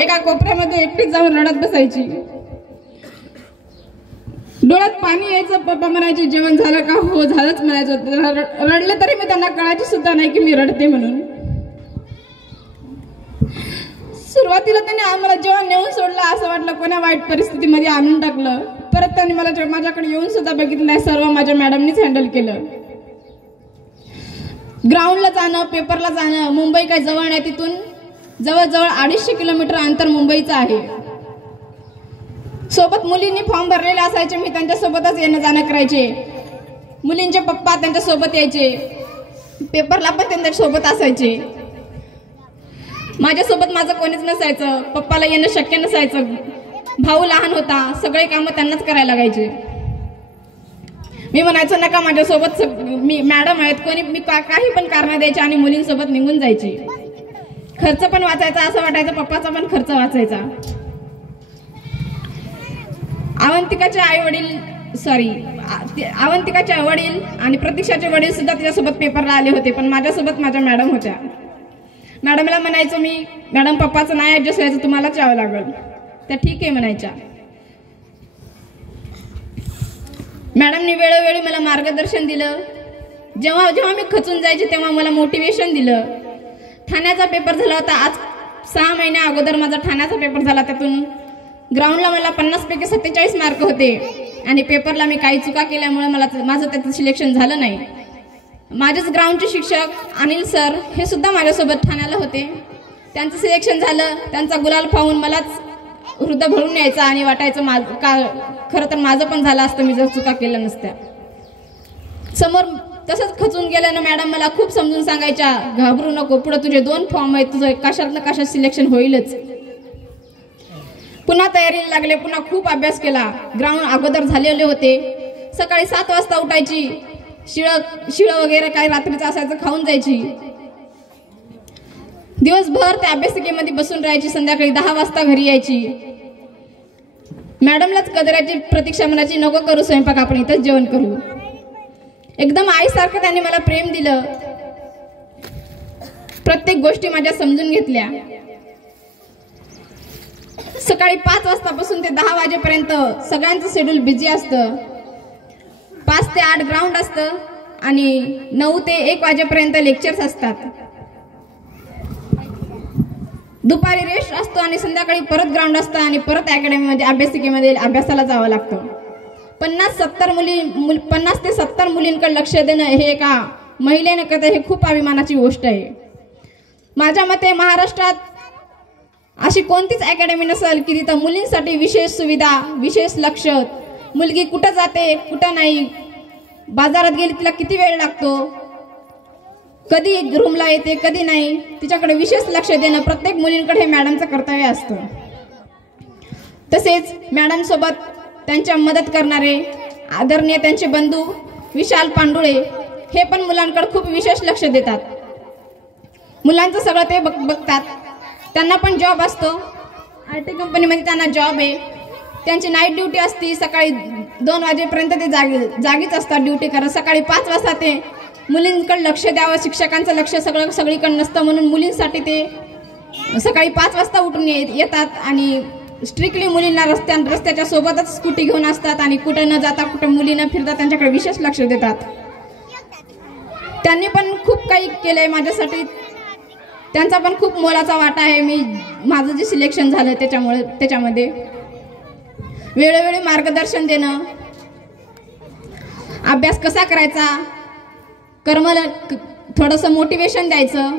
एका कोपऱ्यामध्ये एकटीच जाऊन रडत बसायची. डोळ्यात पाणी यायचं. पप्पा म्हणायचे जेवण झालं का? हो झालंच म्हणायचं. रडले तरी मी त्यांना कळायची सुद्धा नाही की मी रडते म्हणून. सुरुवातीला त्यांनी आम्हाला जेव्हा नेऊन सोडलं असं वाटलं कोणा वाईट परिस्थितीमध्ये आणून टाकलं. परत त्यांनी मला माझ्याकडे येऊन सुद्धा बघितलं नाही. सर्व माझ्या मॅडमनीच हँडल केलं. ग्राउंडला जाणं, पेपरला जाणं. मुंबई काय जवळ नाही, तिथून जवळजवळ 250 किलोमीटर अंतर मुंबईचं आहे. सोबत मुलींनी फॉर्म भरलेले असायचे. मी त्यांच्यासोबतच येणं जाणं करायचे. मुलींचे पप्पा त्यांच्या सोबत यायचे. पेपरला पण त्यांच्या सोबत असायचे. माझ्यासोबत माझं कोणीच नसायचं. पप्पाला येणं शक्य नसायचं. भाऊ लहान होता. सगळे कामं त्यांनाच करायला लागायचे. मी म्हणायचं नका माझ्यासोबत, मी मॅडम आहेत. कोणी मी काही पण कारण द्यायचे आणि मुलींसोबत निघून जायची. खर्च पण वाचायचा असं वाटायचं. पप्पाचा पण खर्च वाचायचा. अवंतिकाचे वडील आणि प्रतीक्षाचे वडील सुद्धा तिच्यासोबत पेपरला आले होते. पण माझ्यासोबत माझ्या मॅडम होत्या. मॅडमला म्हणायचो मी, मॅडम पप्पाचं नाही ऍडजस्ट व्हायचं, तुम्हालाच यावं लागल. त्या ठीक आहे म्हणायच्या. मॅडमनी वेळोवेळी मला मार्गदर्शन दिलं. जेव्हा जेव्हा मी खचून जायचे तेव्हा मला मोटिवेशन दिलं. ठाण्याचा पेपर झाला होता. आज 6 महिन्या अगोदर माझा ठाण्याचा पेपर झाला. त्यातून ग्राउंडला मला 50 पैकी 47 मार्क होते आणि पेपरला मी काही चुका केल्यामुळे माझं त्याचं सिलेक्शन झालं नाही. माझेच ग्राउंडचे शिक्षक अनिल सर हे सुद्धा माझ्यासोबत ठाण्याला होते. त्यांचं सिलेक्शन झालं. त्यांचा गुलाल पाहून मलाच हृदय भरून यायचं आणि वाटायचं खरं तर माझं पण झालं असतं मी जर चुका केल्या नसत्या. समोर तसंच खचून गेल्यानं मॅडम मला खूप समजून सांगायच्या, घाबरू नको, पुढे तुझे 2 फॉर्म आहेत, तुझं कशात ना कशात सिलेक्शन होईलच. पुन्हा तयारीला लागले. पुन्हा खूप अभ्यास केला. ग्राउंड अगोदर झालेले होते. सकाळी 7 वाजता उठायची. शिळ वगैरे काय रात्रीचं असायचं खाऊन जायची. दिवसभर त्या अभ्यासिकेमध्ये बसून राहायची. संध्याकाळी 10 वाजता घरी यायची. मॅडमलाच कदराची प्रतीक्षा म्हणायची, नको करू स्वयंपाक, आपण इथंच जेवण करू. एकदम आईसारखं त्यांनी मला प्रेम दिलं. प्रत्येक गोष्टी माझ्या समजून घेतल्या. सकाळी 5 वाजतापासून ते 10 वाजेपर्यंत सगळ्यांचं शेड्यूल बिझी असतं. 5 ते 8 ग्राउंड असतं आणि 9 ते 1 वाजेपर्यंत लेक्चर्स असतात. दुपारी रेस्ट असतो आणि संध्याकाळी परत ग्राउंड असतं आणि परत अकॅडमीमध्ये अभ्यासिकेमध्ये अभ्यासाला जावं लागतं. 50 ते 70 मुलींकडे लक्ष देणं हे एका महिलेने करते हे खूप अभिमानाची गोष्ट आहे. माझ्या मते महाराष्ट्रात अशी कोणतीच अकॅडमी नसेल की तिथं मुलींसाठी विशेष सुविधा, विशेष लक्ष. मुलगी कुठं जाते कुठं नाही, बाजारात गेली तिला किती वेळ लागतो, कधी रूमला येते कधी नाही, तिच्याकडे विशेष लक्ष देणं प्रत्येक मुलींकडे हे मॅडमचं कर्तव्य असतं. तसेच मॅडम सोबत त्यांच्या मदत करणारे आदरणीय त्यांचे बंधू विशाल पांडुळे हे पण मुलांकडे खूप विशेष लक्ष देतात. मुलांचं सगळं ते बघतात. त्यांना पण जॉब असतो. IT कंपनीमध्ये त्यांना जॉब आहे. त्यांची नाईट ड्युटी असते. सकाळी 2 वाजेपर्यंत ते जागीच असतात ड्युटी करत. सकाळी 5 वाजता ते मुलींकडे लक्ष द्यावं. शिक्षकांचं लक्ष सगळीकडे नसतं म्हणून मुलींसाठी ते सकाळी 5 वाजता उठून येतात आणि स्ट्रिक्टली मुलींना रस्त्याच्या सोबतच स्कूटी घेऊन असतात आणि कुठे न जाता कुठे मुली न फिरता त्यांच्याकडे विशेष लक्ष देतात. त्यांनी पण खूप काही केलंय माझ्यासाठी. त्यांचा पण खूप मोलाचा वाटा आहे. माझं जे सिलेक्शन झालं त्याच्यामध्ये वेळोवेळी मार्गदर्शन देणं, अभ्यास कसा करायचा, कर्मला थोडंसं मोटिवेशन द्यायचं,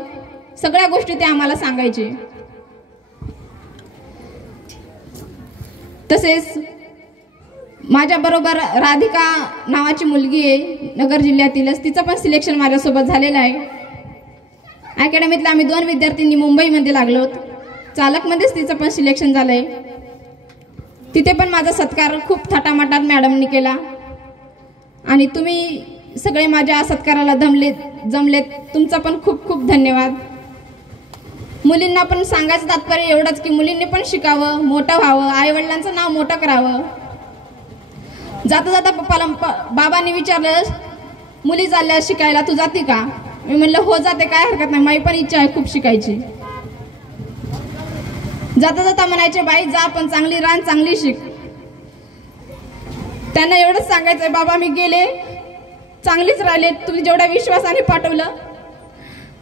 सगळ्या गोष्टी ते आम्हाला सांगायचे. तसेच माझ्या बरोबर राधिका नावाची मुलगी आहे, नगर जिल्ह्यातीलच. तिचं पण सिलेक्शन माझ्यासोबत झालेलं आहे. अकॅडमीतला आम्ही 2 विद्यार्थ्यांनी मुंबईमध्ये लागलो. चालकमध्येच तिचं पण सिलेक्शन झालंय. तिथे पण माझा सत्कार खूप थाटामाटात मॅडमनी केला आणि तुम्ही सगळे माझ्या सत्काराला जमलेत. तुमचा पण खूप खूप धन्यवाद. मुलींना पण सांगायचं तात्पर्य एवढंच की मुलींनी पण शिकावं, मोठं व्हावं, आई वडिलांचं नाव मोठं करावं. जाता जाता बाबांनी विचारलं, मुली चालल्या शिकायला, तू जाते का? मी म्हणलं हो जाते, काय हरकत नाही, माझी पण इच्छा आहे खूप शिकायची. जाता जाता म्हणायचे, बाई जा पण चांगली राह, चांगली शिक. त्यांना एवढंच सांगायचंय, बाबा मी गेले, चांगलीच राहिले, तुम्ही जेवढ्या विश्वासाने पाठवलं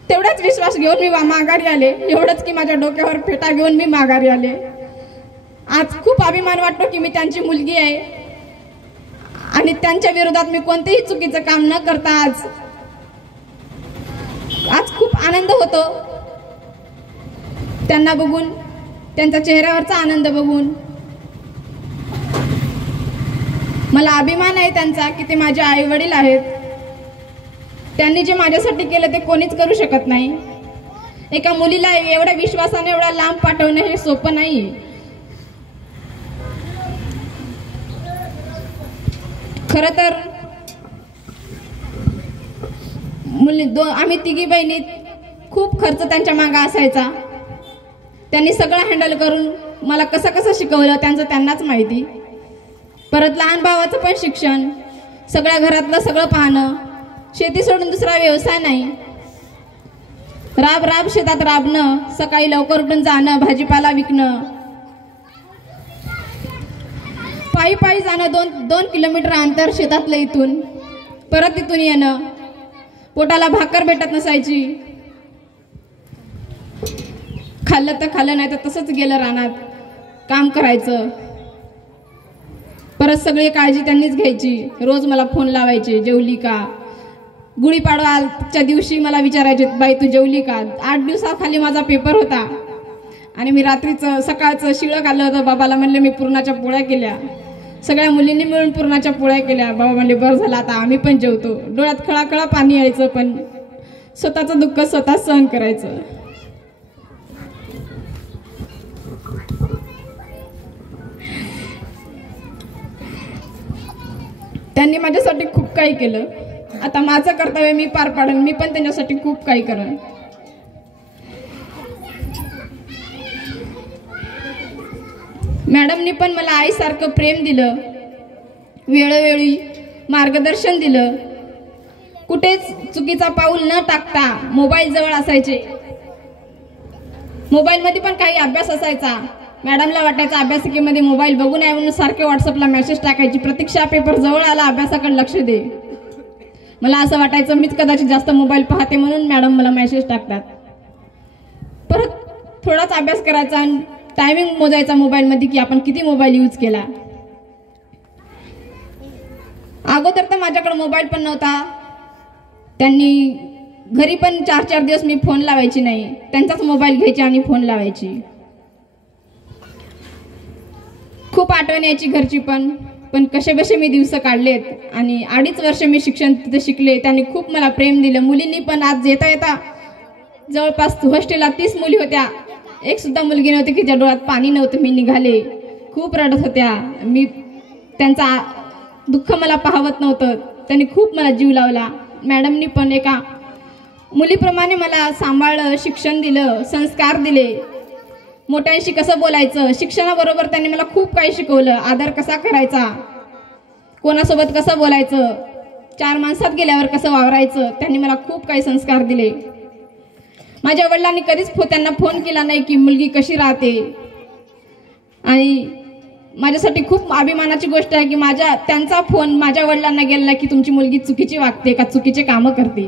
तेवढाच विश्वास घेऊन मी माघारी आले. एवढंच की माझ्या डोक्यावर फेटा घेऊन मी माघारी आले. आज खूप अभिमान वाटतो की मी त्यांची मुलगी आहे आणि त्यांच्या विरोधात मी कोणतेही चुकीचं काम न करता आज खूप आनंद होतो त्यांना बघून, त्यांच्या चेहऱ्यावरचा आनंद बघून. मला अभिमान आहे त्यांचा की ते माझे आई वडील आहेत. त्यांनी जे माझ्यासाठी केलं ते कोणीच करू शकत नाही. एका मुलीला एवढ्या विश्वासाने एवढा लांब पाठवणं हे सोपं नाही. खरं तर आम्ही तिघी बहिणी खूप खर्च त्यांच्या मागे असायचा. त्यांनी सगळं हँडल करून मला कसं कसं शिकवलं त्यांचं त्यांनाच माहिती. परत लहान भावाचं पण शिक्षण, सगळ्या घरातलं सगळं पाहणं, शेती सोडून दुसरा व्यवसाय नाही. राब राब शेतात राबणं, सकाळी लवकर उठून जाणं, भाजीपाला विकणं, पायी पायी जाणं, 2 किलोमीटर अंतर शेतातलं, इथून परत इथून येणं. पोटाला भाकर भेटत नसायची. खाल्लं तर खाल्लं, नाही तर तसंच गेलं रानात काम करायचं. परत सगळी काळजी त्यांनीच घ्यायची. रोज मला फोन लावायचे, जेवली का. गुढीपाडवाच्या दिवशी मला विचारायचे, बाई तू जेवली का. 8 दिवसाखाली माझा पेपर होता आणि मी रात्रीचं सकाळचं शिळं खाल्लं होतं. बाबाला म्हणले मी पुरणाच्या पोळ्या केल्या. सगळ्या मुलींनी मिळून पुरणाच्या पोळ्या केल्या. बाबा म्हणले बरं झालं आता आम्ही पण जेवतो. डोळ्यात खळाखळा पाणी यायचं, पण स्वतःचं दुःख स्वतः सहन करायचं. त्यांनी माझ्यासाठी खूप काही केलं. आता माझं कर्तव्य मी पार पाडेन. मी पण त्यांच्यासाठी खूप काही करेन. मॅडमनी पण मला आईसारखं प्रेम दिलं, वेळोवेळी मार्गदर्शन दिलं. कुठेच चुकीचा पाऊल न टाकता मोबाईल जवळ असायचे. मोबाईलमध्ये पण काही अभ्यास असायचा. मॅडमला वाटायचं अभ्यासिकेमध्ये मोबाईल बघू नये म्हणून सारखे व्हॉट्सअपला मेसेज टाकायची, प्रतीक्षा पेपर जवळ आला, अभ्यासाकडे लक्ष दे. मला असं वाटायचं मीच कदाचित जास्त मोबाईल पाहते म्हणून मॅडम मला मेसेज टाकतात. परत थोडाच अभ्यास करायचा आणि टायमिंग मोजायचा मोबाईलमध्ये की आपण किती मोबाईल यूज केला. अगोदर तर माझ्याकडे मोबाईल पण नव्हता. त्यांनी घरी पण 4-4 दिवस मी फोन लावायची नाही. त्यांचाच मोबाईल घ्यायची आणि फोन लावायची. खूप आठवण यायची घरची पण कसे बसे मी दिवस काढलेत आणि 2.5 वर्ष मी शिक्षण तिथे शिकले. त्यांनी खूप मला प्रेम दिलं. मुलींनी पण आज येता येता जवळपास हॉस्टेलला 30 मुली होत्या. एक सुद्धा मुलगी नव्हती की ज्या डोळ्यात पाणी नव्हतं. मी निघाले, खूप रडत होत्या. मी त्यांचा दुःख मला पाहवत नव्हतं. त्यांनी खूप मला जीव लावला. मॅडमनी पण एका मुलीप्रमाणे मला सांभाळलं, शिक्षण दिलं, संस्कार दिले. मोठ्यांशी कसं बोलायचं, शिक्षणाबरोबर त्यांनी मला खूप काही शिकवलं. आदर कसा करायचा, कोणासोबत कसं बोलायचं, 4 माणसात गेल्यावर कसं वावरायचं, त्यांनी मला खूप काही संस्कार दिले. माझ्या वडिलांनी कधीच त्यांना फोन केला नाही की मुलगी कशी राहते. आणि माझ्यासाठी खूप अभिमानाची गोष्ट आहे की त्यांचा फोन माझ्या वडिलांना गेला नाही की तुमची मुलगी चुकीची वागते का चुकीचे कामं करते.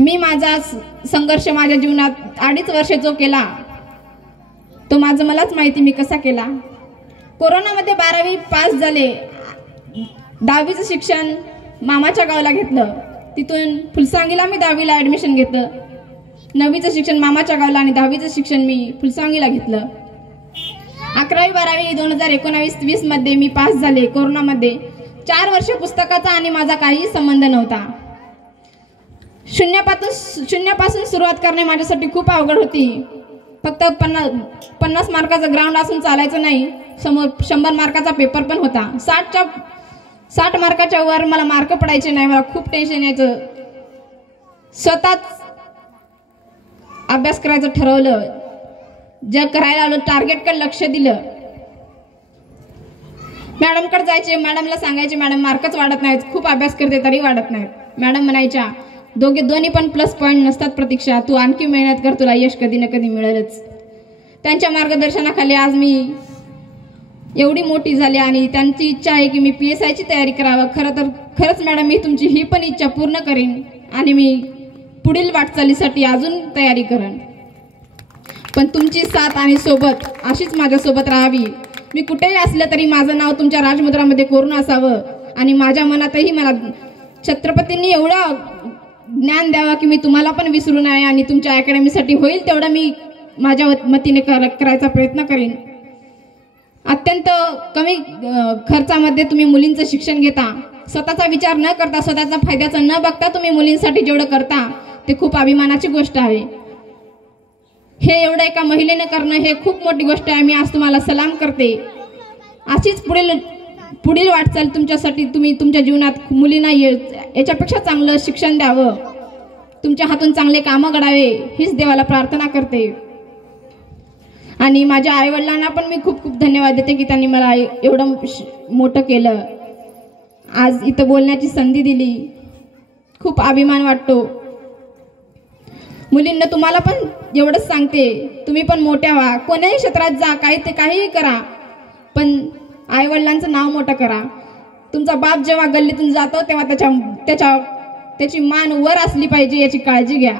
मी माझा संघर्ष माझ्या जीवनात 2.5 वर्ष जो केला तो माझं मलाच माहिती मी कसा केला. कोरोनामध्ये 12वी पास झाले. 10वीचं शिक्षण मामाच्या गावाला घेतलं. तिथून फुलसांगीला मी 10वीला ऍडमिशन घेतलं. 9वीचं शिक्षण मामाच्या गावाला आणि 10वीचं शिक्षण मी फुलसांगीला घेतलं. 11वी 12वी 2019-20 मध्ये मी पास झाले. कोरोनामध्ये 4 वर्ष पुस्तकाचा आणि माझा काही संबंध नव्हता. शून्यापासून सुरुवात करणे माझ्यासाठी खूप अवघड होती. फक्त 50 मार्काचं ग्राउंड असून चालायचं नाही. समोर 100 मार्काचा पेपर पण होता. 60 मार्काच्या वर मला मार्क पडायचे नाही. मला खूप टेन्शन यायचं. स्वतःच अभ्यास करायचं ठरवलं. जे करायला आलो टार्गेटकडे लक्ष दिलं. मॅडमकडे जायचे, मॅडमला सांगायचे मॅडम मार्कच वाढत नाहीत, खूप अभ्यास करते तरी वाढत नाहीत. मॅडम म्हणायच्या दोन्ही पण प्लस पॉईंट नसतात. प्रतीक्षा, तू आणखी मेहनत कर, तुला यश कधी ना कधी मिळेलच. त्यांच्या मार्गदर्शनाखाली आज मी एवढी मोठी झाली आणि त्यांची इच्छा आहे की मी PSI ची तयारी करावं. खरंच मॅडम, मी तुमची ही पण इच्छा पूर्ण करेन आणि मी पुढील वाटचालीसाठी अजून तयारी करेन. पण तुमची साथ आणि सोबत अशीच माझ्यासोबत राहावी. मी कुठेही असलं तरी माझं नाव तुमच्या राजमुद्रामध्ये कोरून असावं आणि माझ्या मनातही मला छत्रपतींनी एवढं ज्ञान द्यावं की मी तुम्हाला पण विसरू नये आणि तुमच्या अकॅडमीसाठी होईल तेवढं मी माझ्या मतीने करायचा प्रयत्न करेन. अत्यंत कमी खर्चामध्ये तुम्ही मुलींचं शिक्षण घेता, स्वतःचा विचार न करता, स्वतःचा फायद्याचा न बघता तुम्ही मुलींसाठी जेवढं करता ते खूप अभिमानाची गोष्ट आहे. हे एवढं एका महिलेने करणं हे खूप मोठी गोष्ट आहे. मी आज तुम्हाला सलाम करते. अशीच पुढील वाटचाल तुमच्यासाठी, तुम्ही तुमच्या जीवनात मुलींना याच्यापेक्षा चांगलं शिक्षण द्यावं, तुमच्या हातून चांगले कामं घडावे हीच देवाला प्रार्थना करते. आणि माझ्या आईवडिलांना पण मी खूप खूप धन्यवाद देते की त्यांनी मला एवढं मोठं केलं, आज इथं बोलण्याची संधी दिली. खूप अभिमान वाटतो. मुलींना तुम्हाला पण एवढंच सांगते, तुम्ही पण मोठ्या व्हा, कोणत्याही क्षेत्रात जा, काहीही करा, पण आईवडिलांचं नाव मोठं करा. तुमचा बाप जेव्हा गल्लीतून जातो तेव्हा त्याची मान वर असली पाहिजे याची काळजी घ्या.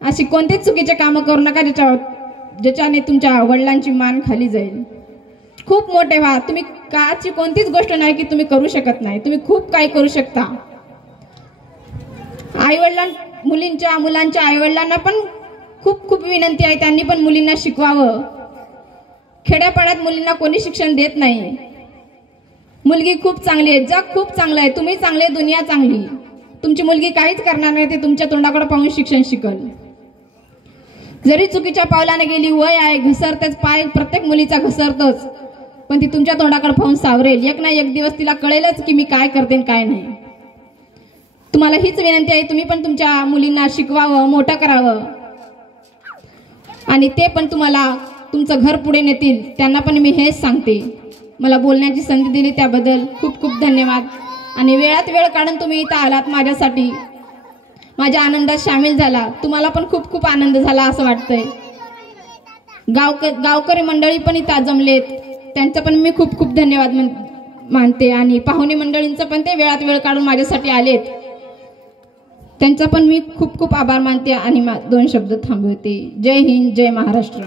अशी कोणतीच चुकीचे कामं करू नका ज्याच्याने तुमच्या वडिलांची मान खाली जाईल. खूप मोठे व्हा. तुम्ही काची कोणतीच गोष्ट नाही की तुम्ही करू शकत नाही, तुम्ही खूप काही करू शकता. मुलांच्या आईवडिलांना पण खूप खूप विनंती आहे, त्यांनी पण मुलींना शिकवावं. खेड्यापाड्यात मुलींना कोणी शिक्षण देत नाही. मुलगी खूप चांगली आहे, जग खूप चांगलं आहे, तुम्ही चांगले, दुनिया चांगली. तुमची मुलगी काहीच करणार नाही, ते तुमच्या तोंडाकडे पाहून शिक्षण शिकल. जरी चुकीच्या पावलाने गेली, वय आहे, घसरतेच, पाय प्रत्येक मुलीचा घसरतोच, पण ती तुमच्या तोंडाकडे पाहून सावरेल. एक ना एक दिवस तिला कळेलच की मी काय करते आणि काय नाही. तुम्हाला हीच विनंती आहे, तुम्ही पण तुमच्या मुलींना शिकवावं, मोठं करावं आणि ते पण तुम्हाला तुमचं घर पुढे नेतील. त्यांना पण मी हेच सांगते. मला बोलण्याची संधी दिली त्याबद्दल खूप खूप धन्यवाद. आणि वेळात वेळ काढून तुम्ही इथं आलात, माझ्यासाठी माझ्या आनंदात सामील झाला. तुम्हाला पण खूप खूप आनंद झाला असं वाटतंय. गावकरी मंडळी पण इथं जमलेत, त्यांचं पण मी खूप खूप धन्यवाद मानते. आणि पाहुणे मंडळींचं पण ते वेळात वेळ काढून माझ्यासाठी आलेत, त्यांचा पण मी खूप खूप आभार मानते आणि 2 शब्द थांबवते. जय हिंद, जय महाराष्ट्र.